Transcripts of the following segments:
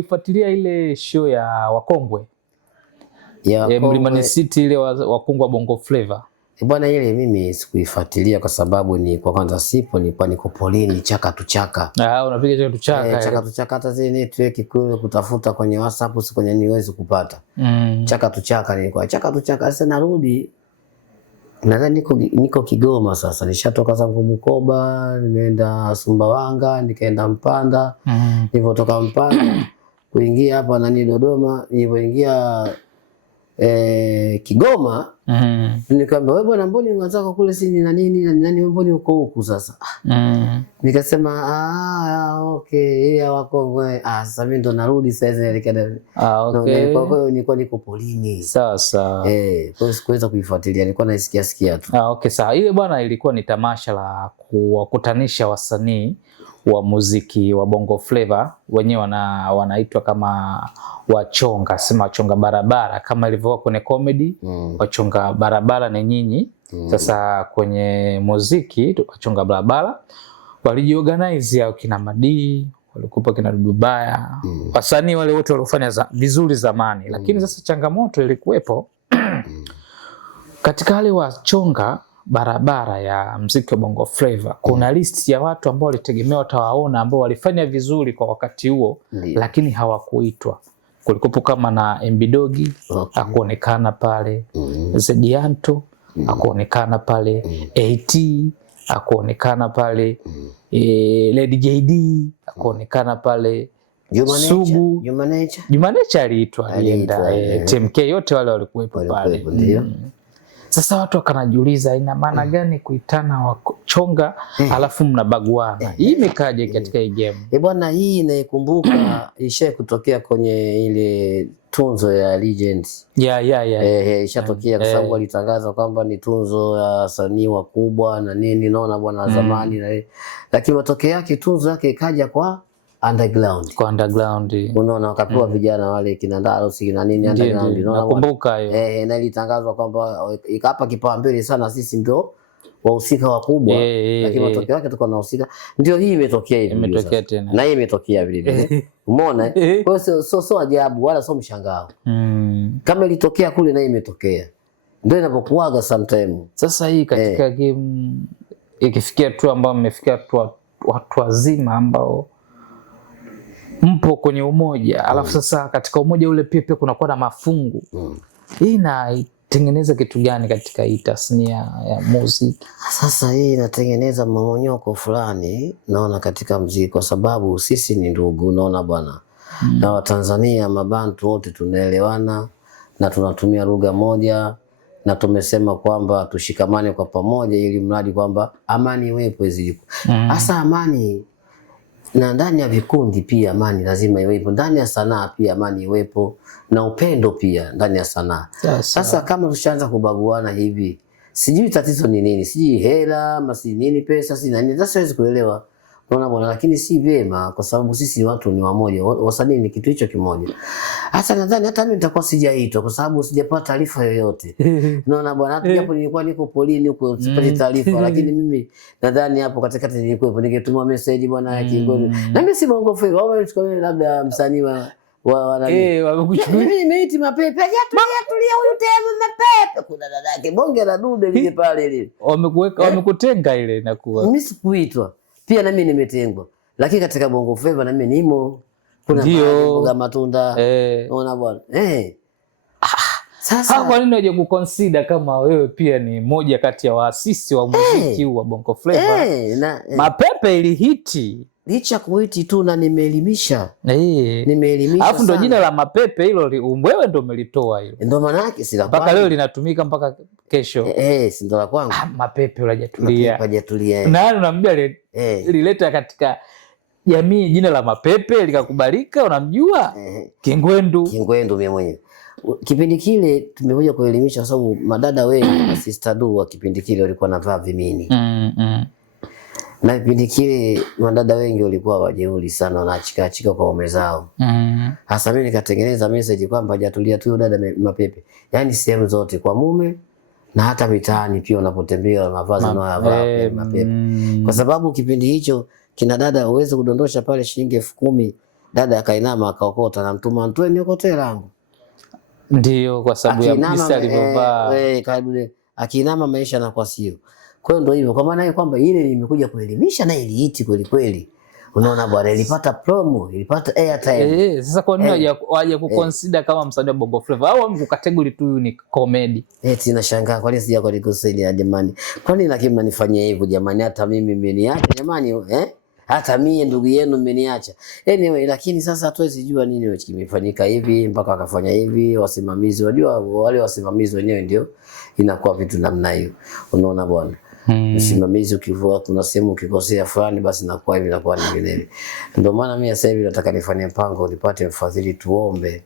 ulifuatilia ile show ya Wakongwe? Ya Wakongwe. Mlimani City ile Wakongwe Bongo Flava. Bwana ile mimi sikuifuatilia kwa sababu ni kwa kwanza sipo, nilikuwa niko polini chaka tu chaka. Unapiga chaka tu chaka. Chaka tu chaka, hata zile network kule kutafuta kwenye WhatsApp si kwenye niwezi kupata. Chaka tu chaka nilikuwa chaka tu chaka. Sasa narudi nadhani niko Kigoma sasa, nishatoka zangu Bukoba, nimeenda Sumbawanga, nikaenda Mpanda. Nilipotoka Mpanda kuingia hapa nani Dodoma, nilipoingia Kigoma, nikamwambia wewe bwana, mbona unataka kule sini na nini mbona uko huku sasa? Nikasema okay, ya Wakongwe. Sasa mimi ndo narudi sasa naelekea. Okay. Kwa hiyo nilikuwa niko polini. Sasa. Kwa hiyo sikuweza kuifuatilia, nilikuwa naisikia tu. Okay, sawa. Ile bwana ilikuwa ni tamasha la kuwakutanisha wasanii wa muziki wa Bongo Flava, wenyewe wanaitwa kama wachonga, sema wachonga barabara kama ilivyokuwa kwenye comedy. Wachonga barabara ni nyinyi. Sasa kwenye muziki wachonga barabara walijiorganize ya kina Madi, walikuwa kina Dudubaya, wasanii wale wote waliofanya vizuri zamani. Lakini sasa changamoto ilikuwepo katika wale wachonga barabara ya muziki wa Bongo Flava. Kuna list ya watu ambao walitegemea watawaona ambao walifanya vizuri kwa wakati huo, lakini hawakuitwa. Kulikuwa kama na Mbidogi, hakuonekana pale. Zedianto hakuonekana pale. AT hakuonekana pale. Lady JD hakuonekana pale. Sugu, Juma Nature aliitwa, alienda. TMK yote wale walikuwepo pale. Sasa watu wakanajiuliza ina maana gani kuitana wachonga alafu mnabaguana? Hii imekaje katika hii game? Bwana, hii inaikumbuka ishaye kutokea kwenye ile tunzo ya Legend. Ishatokea kwa sababu walitangaza kwamba ni tunzo ya wasanii wakubwa na nini, naona bwana zamani na lakini matokeo yake tunzo yake ikaja kwa underground. Kwa underground. Unaona wakapewa vijana wale kina Ndaro si na nini underground. Nakumbuka hiyo. Na ilitangazwa kwamba ikapa kipaumbele sana sisi ndio wahusika wakubwa. Lakini matokeo yake tuko na wahusika. Ndio hii imetokea hivi. Imetokea tena. Na hii imetokea vile vile. Umeona? Kwa hiyo sio ajabu wala sio mshangao. Kama ilitokea kule na imetokea. Ndio inapokuaga sometime. Sasa hii katika game ikifikia tu ambao mmefikia watu wazima ambao mpo kwenye umoja, alafu sasa katika umoja ule pia kunakuwa na mafungu. Hii inatengeneza kitu gani katika hii tasnia ya muziki? Sasa hii inatengeneza mmonyoko fulani naona katika muziki, kwa sababu sisi ni ndugu, unaona bwana. Na Watanzania mabantu wote tunaelewana na tunatumia lugha moja, na tumesema kwamba tushikamane kwa pamoja ili mradi kwamba amani iwepo izidi. Hasa amani na ndani ya vikundi pia amani lazima iwepo, ndani ya sanaa pia amani iwepo, na upendo pia ndani ya sanaa. Sasa kama tushaanza kubaguana hivi, sijui tatizo ni nini, sijui hela ama si nini, pesa si nini, sasa siwezi kuelewa. Unaona bwana, lakini si vyema kwa sababu sisi watu ni wamoja, wasanii ni kitu hicho kimoja. Hata nadhani hata mimi nitakuwa sijaitwa kwa sababu sijapata taarifa yoyote. Unaona bwana, hata japo nilikuwa niko polini huko sipati taarifa, lakini mimi nadhani hapo katikati nilikuwepo, ningetuma message bwana ya Kingoni. Na mimi si Bongo Flava, wao tukaona labda msanii wamekuchukulia mimi nimeiti Mapepe. Tulia huyu tena Mapepe. Kuna dadake bonge la dude lile pale lile. Wamekutenga ile inakuwa. Mimi sikuitwa. Pia na mimi nimetengwa. Lakini katika Bongo Flava na mimi nimo. Kuna mboga matunda. Unaona bwana. Sasa kwa nini waje kuconsider kama wewe pia ni moja kati ya waasisi wa muziki wa Bongo Flava? Mapepe ilihiti. Licha kuiti tu na nimeelimisha. Nimeelimisha. Alafu ndo jina la Mapepe hilo wewe ndo umelitoa hilo. Ndio maana yake si la kwangu. Mpaka leo linatumika mpaka kesho. Si ndo la kwangu. Mapepe unajatulia. Hajatulia. Na unamjua lileta katika jamii jina la Mapepe likakubalika, unamjua? Kingwendu mimi mwenyewe. Kipindi kile tumekuja kuelimisha kwa sababu madada wengi na sister du wa kipindi kile walikuwa wanavaa vimini. Na kipindi kile madada wengi walikuwa wajeuri sana, wanaachika kwa waume zao. Hasa mimi nikatengeneza message kwamba hajatulia tu dada Mapepe. Yaani sehemu zote kwa mume na hata mitaani pia unapotembea mavazi unayovaa Mapepe. Kwa sababu kipindi hicho kina dada uweze kudondosha pale shilingi 10,000 dada akainama akaokota na mtuma Antweni okotee langu. Ndio kwa sababu ya jinsi alivyovaa. Akiinama maisha yanakuwa sio. Kwa hiyo ndio hivyo, kwa maana hiyo kwamba ile imekuja kuelimisha na iliiti kweli kweli. Unaona bwana, ilipata promo, ilipata airtime. Sasa kwa nini waje kuconsider kama msanii wa Bongo Flava au mkukategori tu ni comedy? Nashangaa kwa nini sija kwa kusaidia jamani. Kwa nini lakini mnanifanyia hivyo jamani, hata mimi mmeniacha jamani hata mimi ndugu yenu mmeniacha. Anyway, lakini sasa hatuwezi jua nini kimefanyika hivi mpaka wakafanya hivi wasimamizi. Unajua wale wasimamizi wenyewe ndio inakuwa vitu namna hiyo. Unaona bwana. Msimamizi ukivua kuna sehemu ukikosea fulani basi inakuwa hivi inakuwa nyingine. Ndio maana mimi sasa hivi nataka nifanye mpango nipate mfadhili tuombe.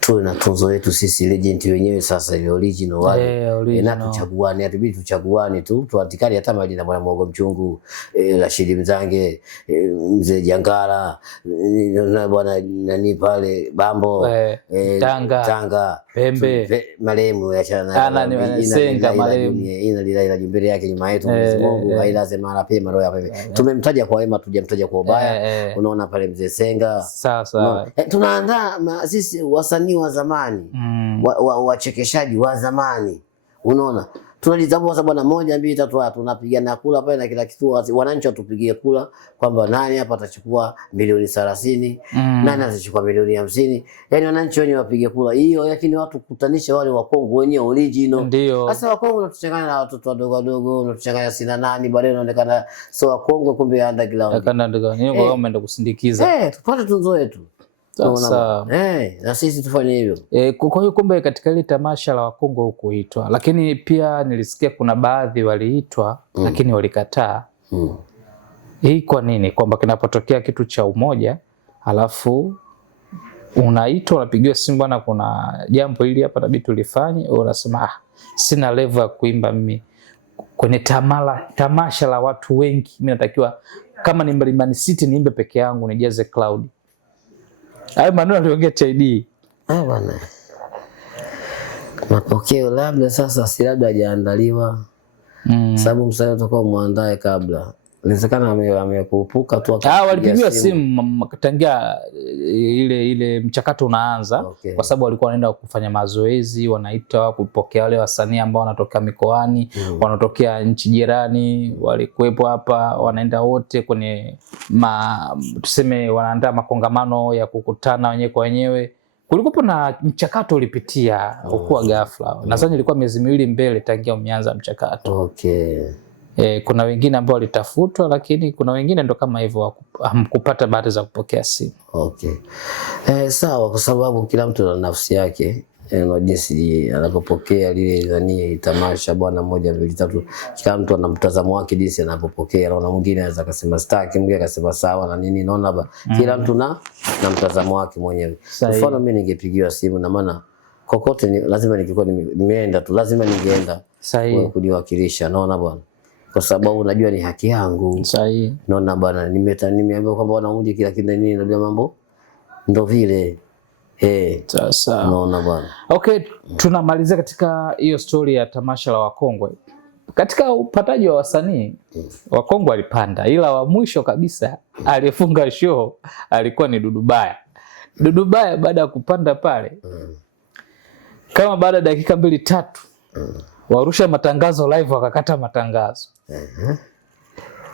Tuwe na tunzo yetu sisi legend wenyewe sasa ile original wale. Na tuchaguane, atubidi tuchaguane tu. Tuatikane hata mali na bwana Mwogo Mchungu, Rashid Mzange, Mzee Jangala, na bwana nani pale Bambo, Tanga, Pembe, marehemu achana na Senga marehemu. Ina lila jumbele yake nyuma yetu Mwenyezi Mungu ailaze mara pema roho ya pembe. Tumemtaja kwa wema tujamtaja kwa ubaya. Unaona pale Mzee Senga. Sawa. Tunaandaa sisi wasanii wa zamani, wachekeshaji wa zamani. Unaona? Tunajitambua sababu bwana 1 2 3 4 tunapigana kula pale na kila kitu, wananchi watupigie kula kwamba nani hapa atachukua milioni 30, nani atachukua milioni 50. Yaani wananchi wenyewe wapige kula hiyo, lakini watu kutanisha wale wakongwe wenyewe original. Sasa wakongwe unatuchanganya na watoto wadogo wadogo, unatuchanganya sina nani, baadaye inaonekana sio wakongwe kumbe underground. Ndio kwa umeenda kusindikiza. Tupate tunzo yetu. Sasa na sisi tufanye hivyo. Kwa hiyo kumbe katika ile tamasha la wakongwe hukuitwa, lakini pia nilisikia kuna baadhi waliitwa lakini walikataa. Hii kwa nini? Kwamba kinapotokea kitu cha umoja alafu unaitwa unapigiwa simu, bwana kuna jambo hili hapa inabidi tulifanye, unasema sina level ya kuimba mimi kwenye tamasha la watu wengi, mimi natakiwa kama ni Mlimani City niimbe peke yangu nijaze cloud. Hayo maneno aliongea TID. Bwana. Mapokeo labda sasa si labda hajaandaliwa. Sababu msanii utakuwa muandae kabla. Inawezekana amekurupuka tu walipigiwa simu tangia ile mchakato unaanza. Kwa sababu walikuwa wanaenda kufanya mazoezi, wanaita kupokea wale wasanii ambao wanatoka mikoani, wanatokea nchi jirani, walikuwepo hapa, wanaenda wote kwenye tuseme wanaandaa makongamano ya kukutana wenyewe kwa wenyewe. Kulikuwa na mchakato ulipitia ukua ghafla. Nadhani ilikuwa miezi 2 mbele tangia umeanza mchakato. Kuna wengine ambao walitafutwa, lakini kuna wengine ndo kama hivyo hamkupata bahati za kupokea simu. Sawa, kwa sababu kila mtu ana nafsi yake na jinsi anapopokea lile tamasha bwana 1 2 3. Kila mtu ana mtazamo wake jinsi anapopokea. Naona mwingine anaweza kusema staki, mwingine akasema sawa na nini. Naona kila mtu na mtazamo wake mwenyewe. Mfano mimi ningepigiwa simu na maana kokote lazima ningekuwa nimeenda tu, lazima ningeenda kuniwakilisha. Naona bwana, kwa sababu unajua ni haki yangu. Naona bwana nimeambiwa kwamba bwana uje kila kitu nini, ndio mambo ndio vile. Sasa naona bwana. Tunamalizia katika hiyo story ya tamasha la wakongwe. Katika upataji wa wasanii, wakongwe walipanda, ila wa mwisho kabisa aliyefunga show alikuwa ni Dudubaya. Dudubaya baada ya kupanda pale, kama baada ya dakika 2 3, warusha matangazo live, wakakata matangazo.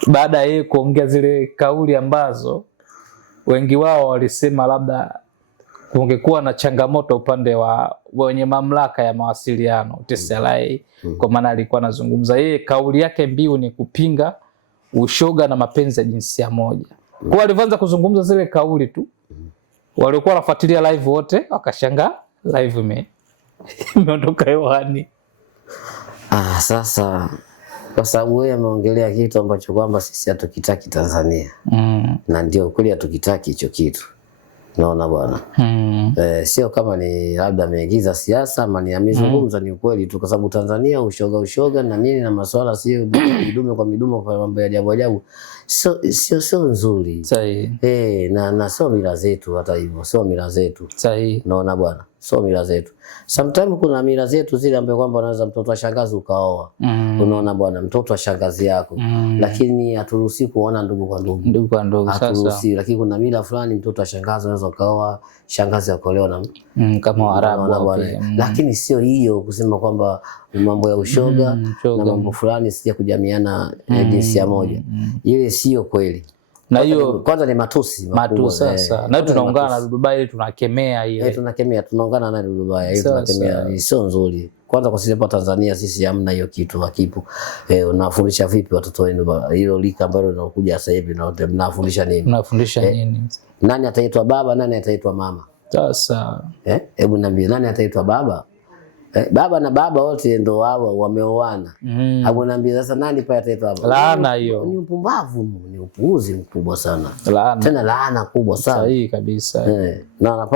Baada yeye kuongea zile kauli ambazo wengi wao walisema labda kungekuwa na changamoto upande wa wenye mamlaka ya mawasiliano TCRA, kwa maana alikuwa anazungumza yeye, kauli yake mbiu ni kupinga ushoga na mapenzi ya jinsia moja. Kwa alianza kuzungumza zile kauli tu, walikuwa wanafuatilia live wote wakashangaa live imeondoka hewani. Sasa kwa sababu yeye ameongelea kitu ambacho kwamba sisi hatukitaki Tanzania. Na ndio kweli hatukitaki hicho kitu. Naona bwana. Sio kama ni labda ameigiza siasa ama ni amezungumza, ni ukweli tu, kwa sababu Tanzania ushoga na nini na masuala sio midume kwa midume kwa mambo ya ajabu. Sio nzuri. Na sio mila zetu, hata hivyo sio mila zetu. Naona bwana. sio mila zetu. Sometimes kuna mila zetu zile ambazo kwamba unaweza mtoto wa shangazi ukaoa. Unaona bwana, mtoto wa shangazi yako. Lakini haturuhusi kuona ndugu kwa ndugu. Ndugu kwa ndugu sasa. Haturuhusi, lakini kuna mila fulani mtoto wa shangazi unaweza ukaoa, shangazi akolewa na kama Waarabu. Lakini sio hiyo kusema kwamba mambo ya ushoga na mambo fulani sija kujamiana jinsia moja. Ile sio kweli. Na hiyo kwanza ni matusi sasa. Na tunaungana na Dubai tunakemea ile. Tunakemea, tunaungana na Dubai hiyo tunakemea, sio nzuri. Kwanza kwa sisi hapa Tanzania sisi hamna hiyo kitu, hakipo. Unawafundisha vipi watoto wenu hilo lika ambalo linakuja sasa hivi, na mnafundisha nini? Mnafundisha nini? Nani ataitwa baba, nani ataitwa mama? Sasa hebu niambie, nani ataitwa baba? Baba na baba wote ndo wao wameoana. Hapo naambia sasa nani pale ataitwa baba? Laana hiyo. Ni upumbavu, ni upuuzi mkubwa sana. Laana. Tena laana kubwa sana. Sahihi kabisa. Na